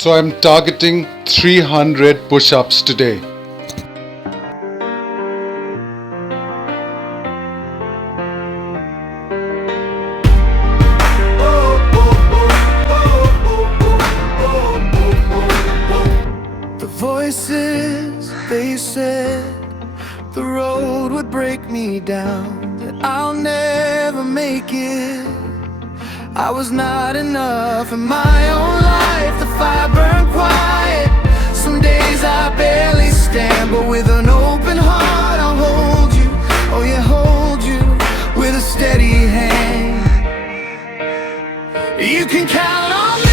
So I'm targeting 300 push-ups today. The voices, they said the road would break me down, that I'll never make it. I was not enough in my own life. The fire burned quiet. Some days I barely stand, but with an open heart I'll hold you. Oh yeah, hold you with a steady hand. You can count on me.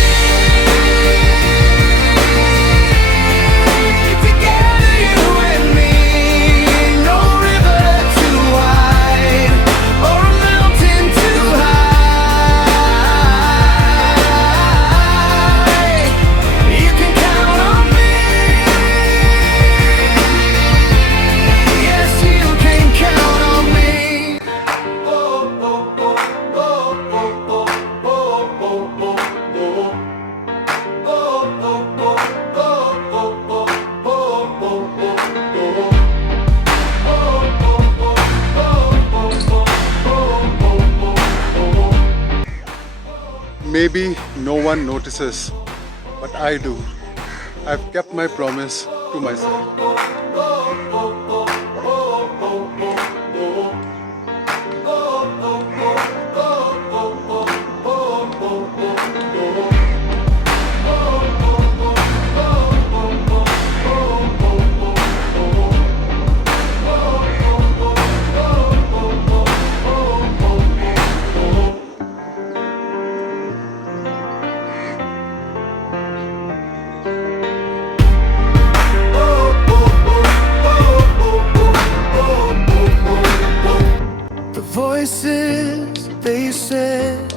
Maybe no one notices, but I do. I've kept my promise to myself. Voices, they said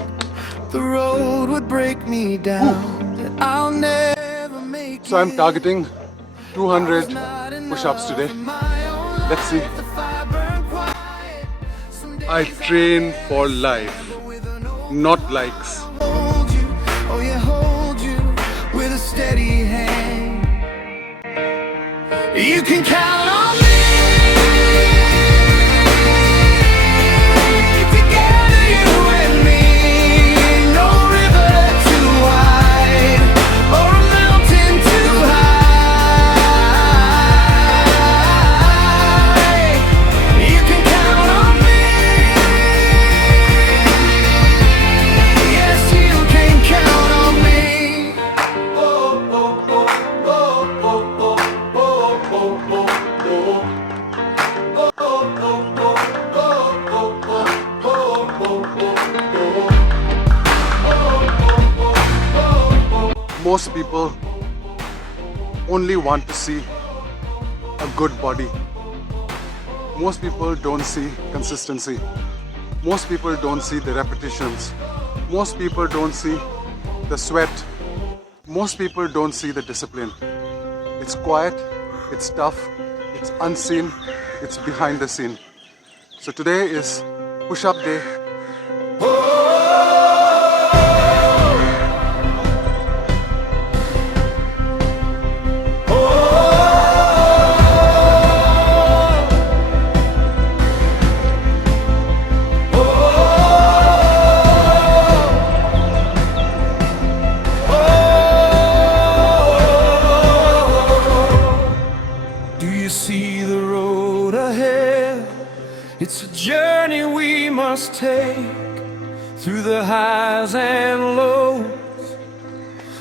the road would break me down, that I'll never make it. So I'm targeting 200 push-ups today. Let's see. I train for life, not likes. Hold you, oh yeah, hold you with a steady hand. You can count on me. Most people only want to see a good body. Most people don't see consistency. Most people don't see the repetitions. Most people don't see the sweat. Most people don't see the discipline. It's quiet, it's tough, it's unseen, it's behind the scene. So today is push-up day. See the road ahead. It's a journey we must take through the highs and lows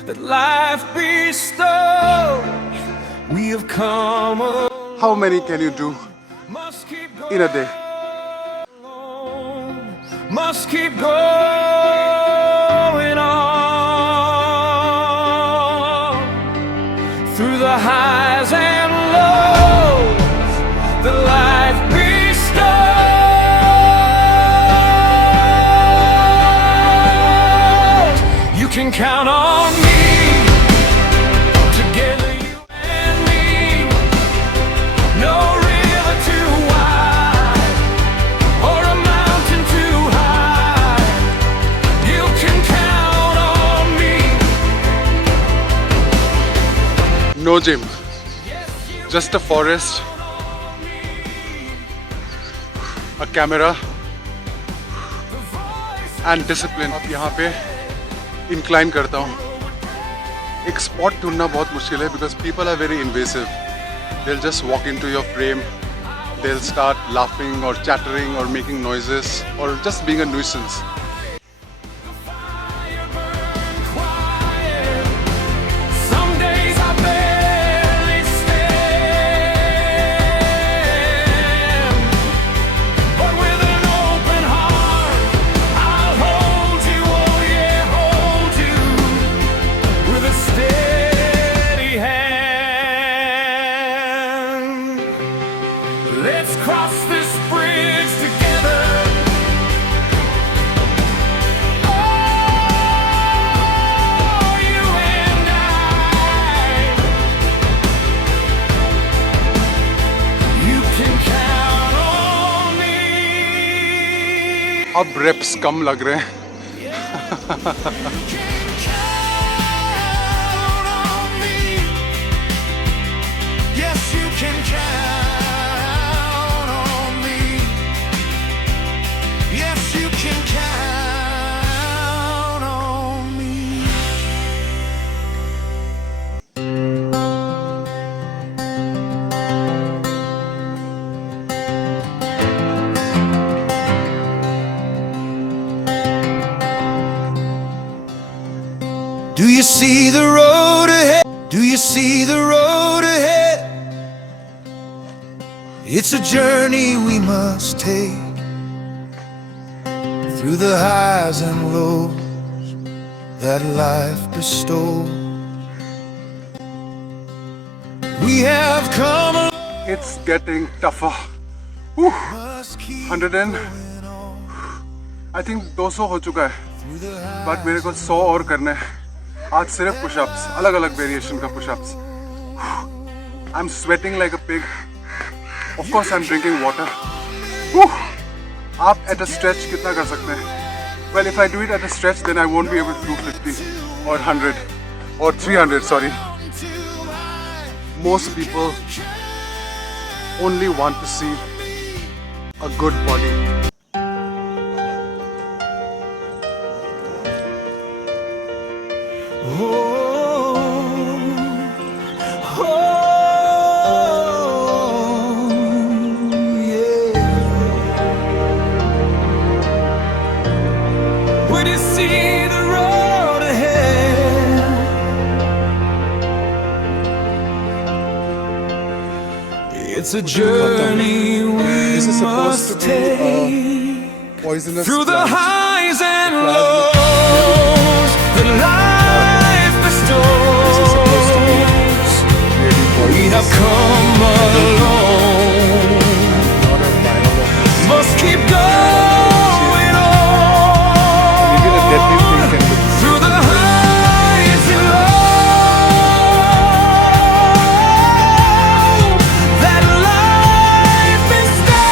that life bestows. We have come along. How many can you do in a day? Must keep going on through the highs and lows that life bestows. You can count on me. Together you and me. No river too wide or a mountain too high. You can count on me. No gym. Just a forest, a camera and discipline. अब यहाँ पे incline करता हूँ. एक spot ढूंढना बहुत मुश्किल है because people are very invasive. They'll just walk into your frame. They'll start laughing or chattering or making noises or just being a nuisance. Let's cross this bridge together. Oh, you and I. You can count on me. अब reps कम लग रहे हैं. You can count on me. Yes, you can count. Do you see the road ahead? Do you see the road ahead? It's a journey we must take through the highs and lows that life bestows. We have come a It's getting tougher. Whew. must keep 100 and going on I think 200 हो चुका है. through the But मेरे को 100 और करने हैं. आज सिर्फ पुशअप्स, अलग अलग वेरिएशन का pushups. I'm sweating like a pig. Of course I'm drinking water. आप at a stretch कितना कर सकते हैं? Well, if I do it at a stretch, then I won't be able to do 50 or 100 or 300. Sorry. Most people only want to see a good body. It's a journey we This is supposed must to be take poisonous through the plant. highs and Plant. lows that life This is supposed to be bestows. really We have poisonous. come alone. Not a biologist. Must keep going on Maybe the deadly thing can be. through the highs and lows that life bestows.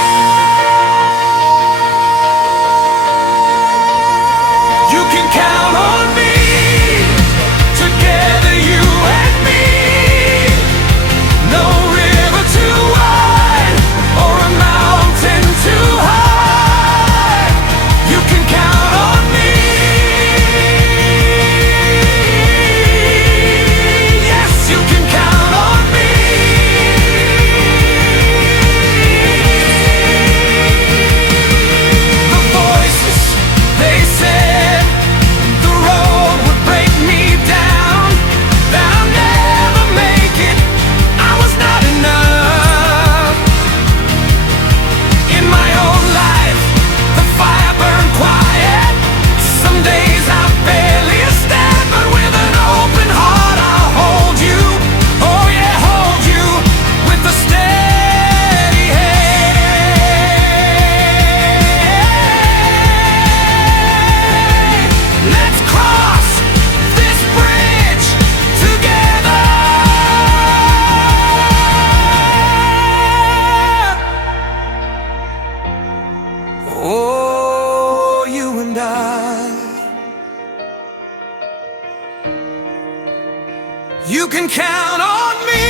You can count on me.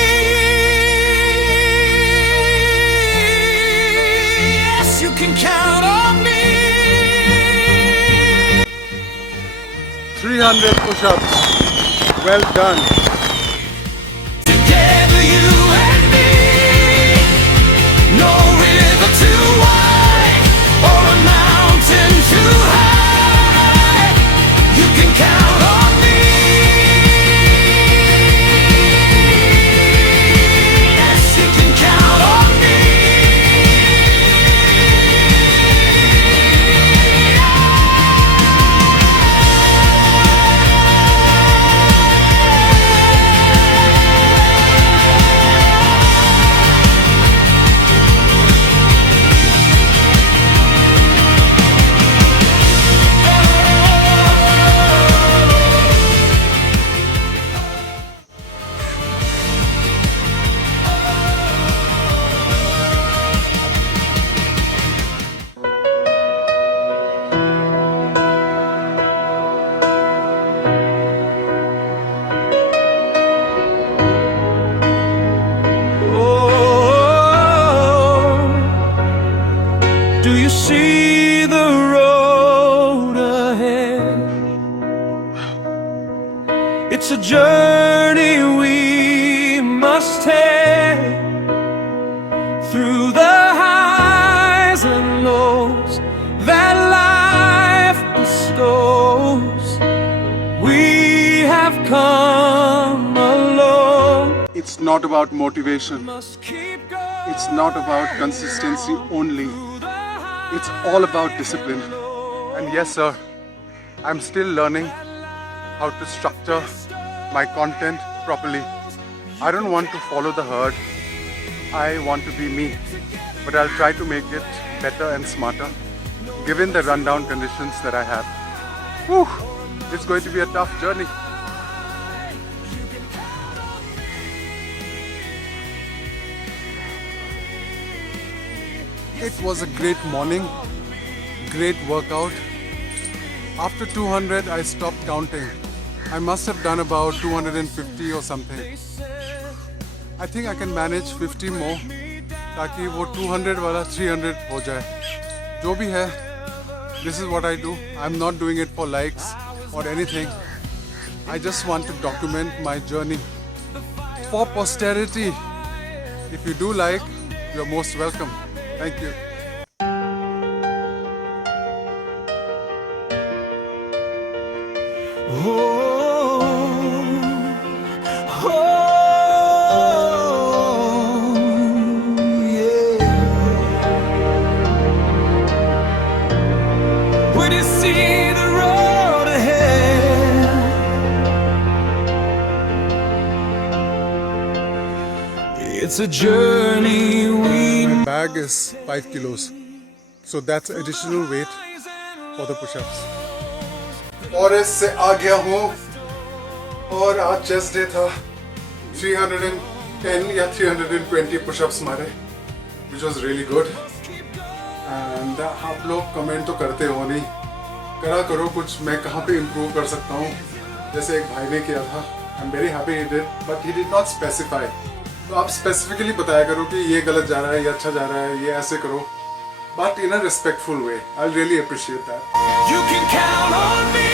Yes, you can count on me. 300 push-ups. Well done. Together, you and me. No river too wide or a mountain too high. You can count on me. Yes, you can count on me. Do you see the road ahead? It's a journey we must take through the highs and lows that life bestows. We have come alone. It's not about motivation. Must keep going. It's not about consistency only. It's all about discipline. And yes, sir, I'm still learning how to structure my content properly. I don't want to follow the herd. I want to be me. But I'll try to make it better and smarter, given the rundown conditions that I have. Whew, it's going to be a tough journey. It was a great morning, great workout. After 200, I stopped counting. I must have done about 250 or something. I think I can manage 50 more, ताकि वो 200 वाला 300 हो जाए. जो भी है, this is what I do. I'm not doing it for likes or anything. I just want to document my journey for posterity. If you do like, you're most welcome. Thank you. When you see the road ahead, it's a journey we. My bag is 5 kilos, so that's additional weight for the push-ups. Forest से आ गया हूँ और आज chest day था. 310 या 320 pushups मारे, which was really good. And आप लोग कमेंट तो करते हो नहीं, करा करो कुछ. मैं कहाँ पे इम्प्रूव कर सकता हूँ, जैसे एक भाई ने किया था. I'm very happy he did, but he did not specify. तो आप स्पेसिफिकली बताया करो कि ये गलत जा रहा है, ये अच्छा जा रहा है, ये ऐसे करो. But in a respectful way. I'll really appreciate that. You can count on me.